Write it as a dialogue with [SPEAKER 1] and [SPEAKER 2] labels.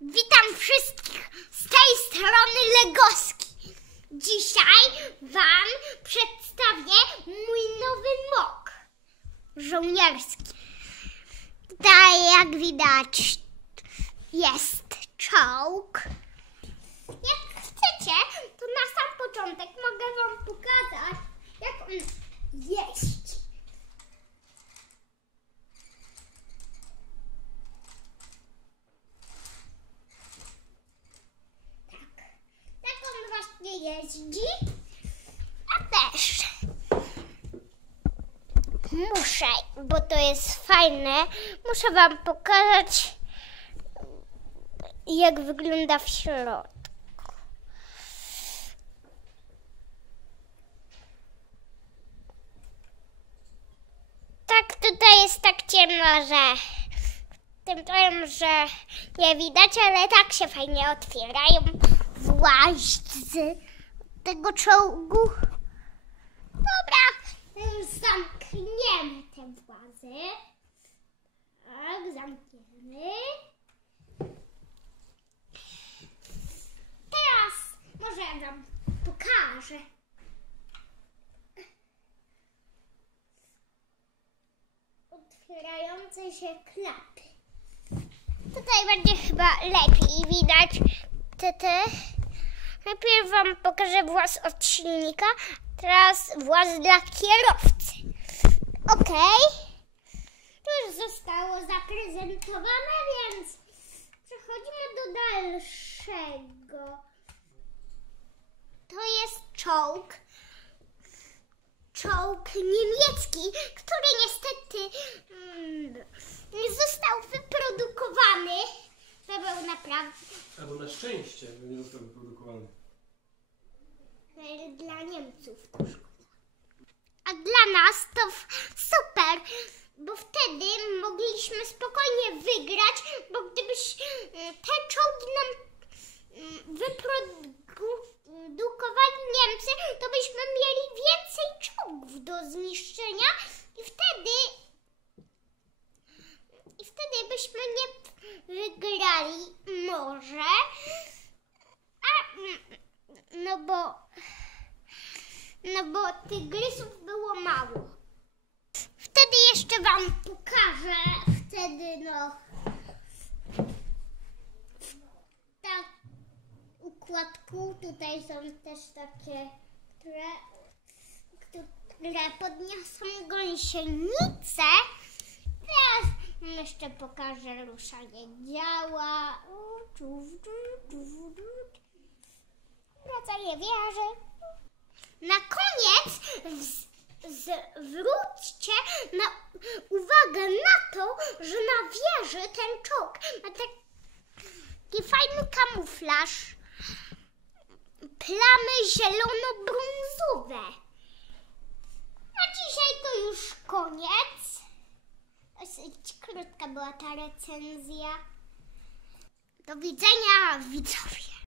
[SPEAKER 1] Witam wszystkich z tej strony Legoski. Dzisiaj Wam przedstawię mój nowy mok żołnierski. Tutaj, jak widać, jest czołg. Jak chcecie, to na sam początek mogę Wam pokazać, jak on jeździ. Tak on właśnie jeździ. A też muszę, bo to jest fajne, muszę Wam pokazać, jak wygląda w środku. Tak, tutaj jest tak ciemno, że tym powiem, że nie widać, ale tak się fajnie otwierają właźdzy tego czołgu. Dobra, zamkniemy te włazy. Tak, zamkniemy. Teraz może ja wam pokażę. Otwierające się klapy. Tutaj będzie chyba lepiej widać te, te. Najpierw Wam pokażę włas od silnika, teraz włas dla kierowcy. Ok. To już zostało zaprezentowane, więc przechodzimy do dalszego. To jest czołg. Czołg niemiecki, który niestety mm, został wyprodukowany. To był naprawdę
[SPEAKER 2] Albo na szczęście nie został wyprodukowany.
[SPEAKER 1] Dla Niemców to szkoda. A dla nas to super, bo wtedy mogliśmy spokojnie wygrać, bo gdybyś e, te czołgi nam mm, wyprodukowali Niemcy, to byśmy mieli więcej czołgów do zniszczenia i wtedy i wtedy byśmy nie wygrali może. A, mm, no bo no bo tygrysów było mało. Wtedy jeszcze wam pokażę, wtedy no tak układku tutaj są też takie, które, które podniosą gąsienicę. Teraz jeszcze pokażę ruszanie działa. U, czuf, czuf. Wracanie wieży. Na koniec zwróćcie na, uwagę na to, że na wieży ten czołg ma taki fajny kamuflaż. Plamy zielono-brązowe. A dzisiaj to już koniec. Dosyć krótka była ta recenzja. Do widzenia widzowie.